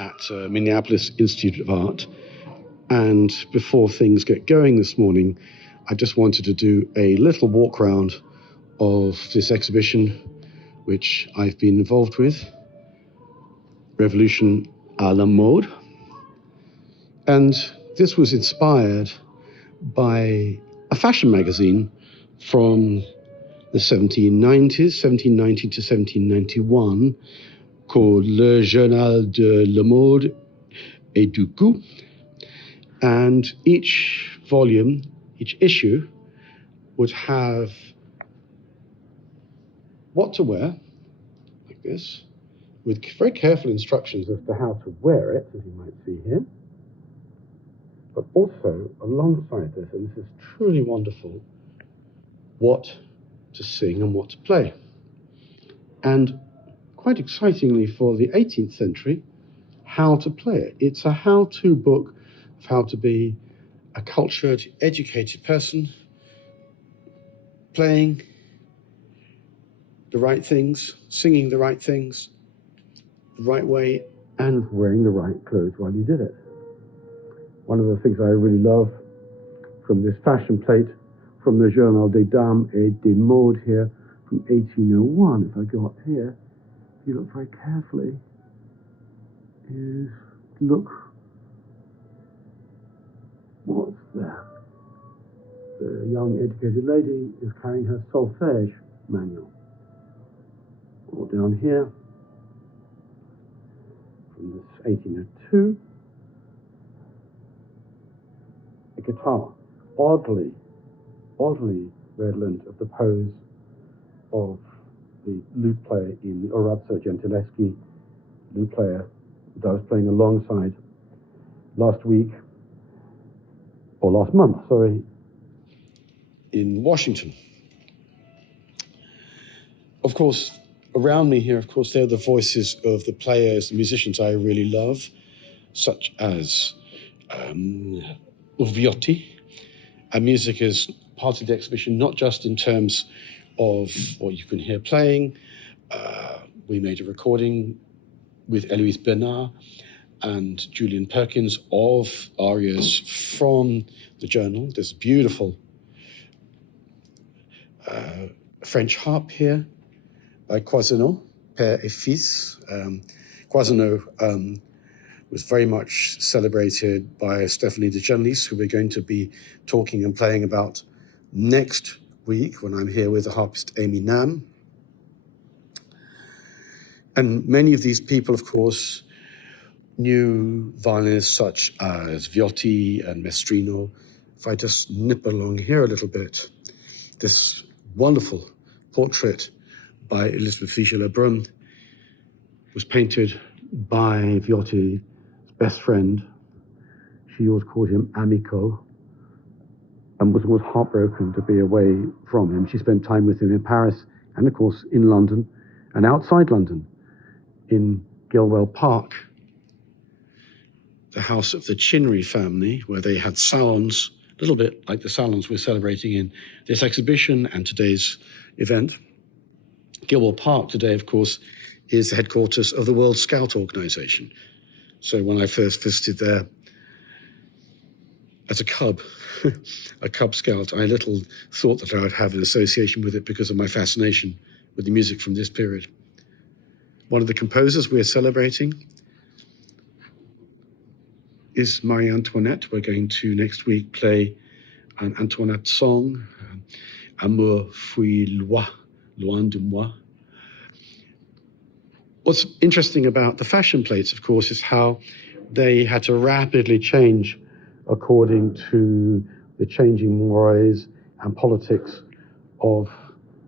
at Minneapolis Institute of Art. And before things get going this morning, I just wanted to do a little walk around of this exhibition, which I've been involved with, Revolution à la mode. And this was inspired by a fashion magazine from the 1790s, 1790 to 1791, called Le Journal de la Mode et du Goût. And each volume, each issue, would have what to wear, like this, with very careful instructions as to how to wear it, as you might see here. But also, alongside this, and this is truly wonderful, what to sing and what to play. And quite excitingly for the 18th century, how to play it. It's a how-to book of how to be a cultured, educated person, playing the right things, singing the right things, the right way, and wearing the right clothes while you did it. One of the things I really love from this fashion plate from the Journal des Dames et des Modes here from 1801, if I go up here, if you look very carefully, is look what's that? The young educated lady is carrying her solfège manual. Or down here, from this 1802, a guitar, oddly redolent of the pose of the lute player in Orazio Gentileschi, lute player that I was playing alongside last month, in Washington. Of course, around me here, of course, there are the voices of the players, the musicians I really love, such as Viotti. Our music is part of the exhibition, not just in terms of what you can hear playing. We made a recording with Eloise Bernard and Julian Perkins of arias from the journal. There's a beautiful French harp here by Croisillon, Père et Fils. Croisillon was very much celebrated by Stephanie de Genlis, who we're going to be talking and playing about next week when I'm here with the harpist Amy Nam. And many of these people, of course, knew violinists such as Viotti and Mestrino. If I just nip along here a little bit, this wonderful portrait by Elizabeth Fischer-Lebrun was painted by Viotti's best friend. She always called him Amico and was heartbroken to be away from him. She spent time with him in Paris and, of course, in London and outside London in Gilwell Park, the house of the Chinnery family, where they had salons, a little bit like the salons we're celebrating in this exhibition and today's event. Gilwell Park today, of course, is the headquarters of the World Scout Organization. So when I first visited there as a cub, a Cub Scout, I little thought that I would have an association with it because of my fascination with the music from this period. One of the composers we're celebrating is Marie Antoinette. We're going to next week play an Antoinette song, Amour fuit loin de moi. What's interesting about the fashion plates, of course, is how they had to rapidly change according to the changing mores and politics of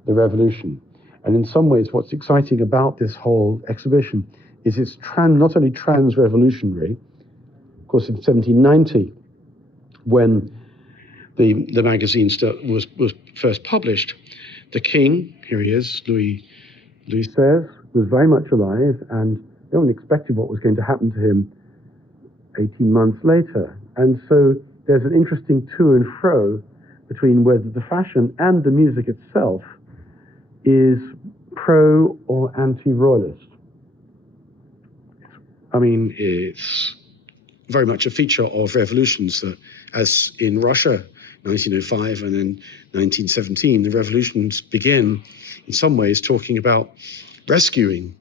the revolution. And in some ways, what's exciting about this whole exhibition is it's not only trans-revolutionary. Of course, in 1790, when the magazine was first published, the king, here he is, Louis XVI, was very much alive, and no one expected what was going to happen to him 18 months later. And so there's an interesting to and fro between whether the fashion and the music itself is pro or anti-royalist. I mean, it's very much a feature of revolutions that, as in Russia, 1905 and then 1917, the revolutions begin in some ways talking about rescuing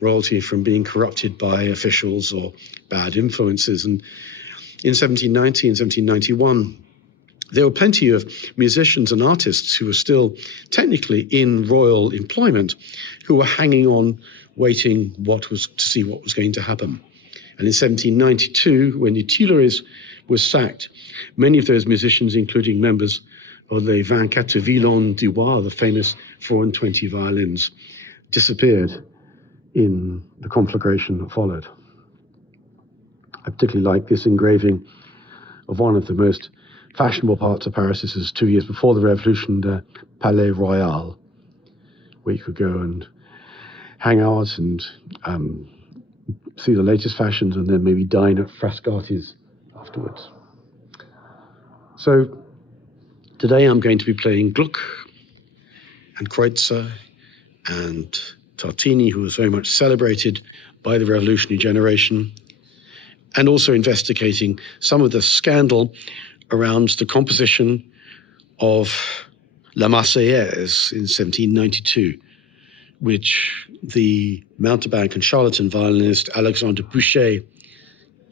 royalty from being corrupted by officials or bad influences. And in 1790 and 1791, there were plenty of musicians and artists who were still technically in royal employment, who were hanging on, waiting to see what was going to happen. And in 1792, when the Tuileries was sacked, many of those musicians, including members of the 24 Violons du Roi, the famous 4 and 20 violins, disappeared in the conflagration that followed. I particularly like this engraving of one of the most fashionable parts of Paris. This is 2 years before the Revolution, the Palais Royal, where you could go and hang out and see the latest fashions and then maybe dine at Frascati's afterwards. So today I'm going to be playing Gluck and Kreutzer and Tartini, who was very much celebrated by the revolutionary generation, and also investigating some of the scandal around the composition of La Marseillaise in 1792, which the mountebank and charlatan violinist Alexandre Boucher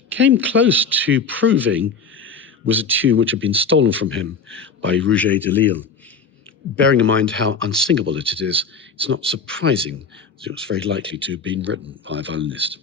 came close to proving was a tune which had been stolen from him by Rouget de Lille. Bearing in mind how unsingable it is, it's not surprising that it was very likely to have been written by a violinist.